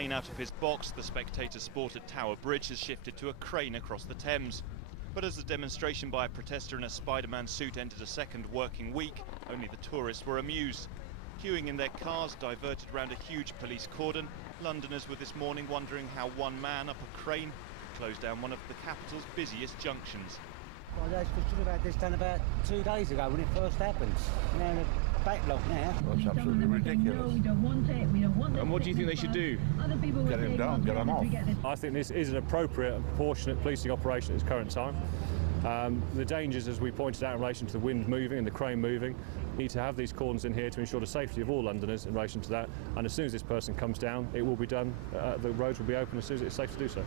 Out of his box, the spectator sport at Tower Bridge has shifted to a crane across the Thames. But as the demonstration by a protester in a Spiderman suit entered a second working week, only the tourists were amused. Queuing in their cars, diverted round a huge police cordon, Londoners were this morning wondering how one man up a crane could close down one of the capital's busiest junctions. Well, they should have had this done about 2 days ago when it first happened. Now they're backlogged now. Well, it's absolutely ridiculous. We don't want it, we don't want it. And what do you think they should do? Get him down, get him off. I think this is an appropriate and proportionate policing operation at this current time. The dangers, as we pointed out in relation to the wind moving and the crane moving, need to have these cordons in here to ensure the safety of all Londoners in relation to that. And as soon as this person comes down, it will be done. The roads will be open as soon as it's safe to do so.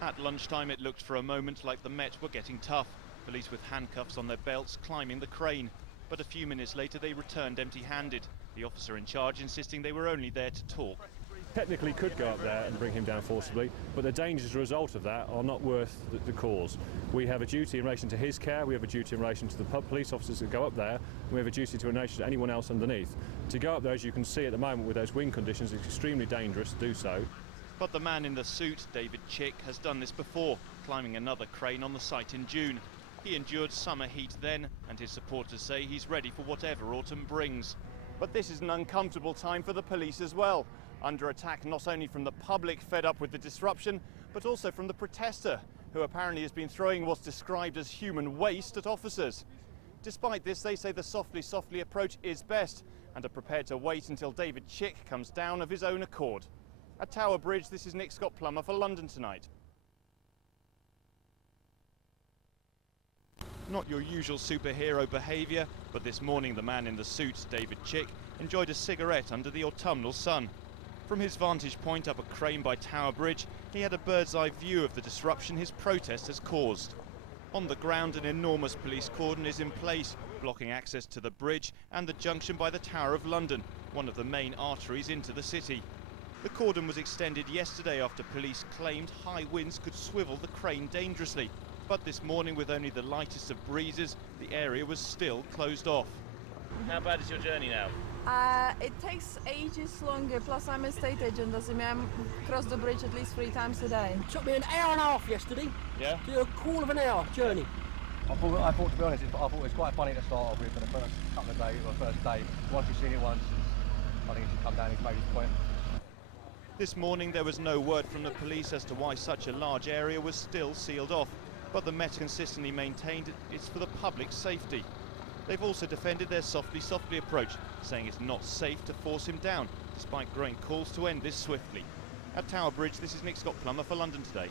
At lunchtime, it looked for a moment like the Met were getting tough. Police with handcuffs on their belts climbing the crane. But a few minutes later, they returned empty-handed. The officer in charge insisting they were only there to talk. Technically could go up there and bring him down forcibly, but the dangers as a result of that are not worth the cause. We have a duty in relation to his care, we have a duty in relation to the police officers that go up there, and we have a duty in relation to anyone else underneath. To go up there, as you can see at the moment with those wind conditions, it's extremely dangerous to do so. But the man in the suit, David Chick, has done this before, climbing another crane on the site in June. He endured summer heat then, and his supporters say he's ready for whatever autumn brings. But this is an uncomfortable time for the police as well, under attack not only from the public fed up with the disruption, but also from the protester, who apparently has been throwing what's described as human waste at officers. Despite this, they say the softly approach is best, and are prepared to wait until David Chick comes down of his own accord. At Tower Bridge, this is Nick Scott-Plummer for London Tonight. Not your usual superhero behaviour, but this morning the man in the suit, David Chick, enjoyed a cigarette under the autumnal sun. From his vantage point up a crane by Tower Bridge, he had a bird's eye view of the disruption his protest has caused. On the ground, an enormous police cordon is in place, blocking access to the bridge and the junction by the Tower of London, one of the main arteries into the city. The cordon was extended yesterday after police claimed high winds could swivel the crane dangerously. But this morning, with only the lightest of breezes, the area was still closed off. How bad is your journey now? It takes ages longer, plus I'm a estate agent, as I mean, cross the bridge at least 3 times a day. It took me an hour and a half yesterday. Yeah? To do a quarter of an hour journey. I thought, to be honest, I thought it was quite funny to start off with for the first couple of days, or first day. Once you've seen it once, I think it should come down and make his point. This morning, there was no word from the police as to why such a large area was still sealed off. But the Met consistently maintained it's for the public's safety. They've also defended their softly approach, saying it's not safe to force him down, despite growing calls to end this swiftly. At Tower Bridge, this is Nick Scott-Plummer for London Today.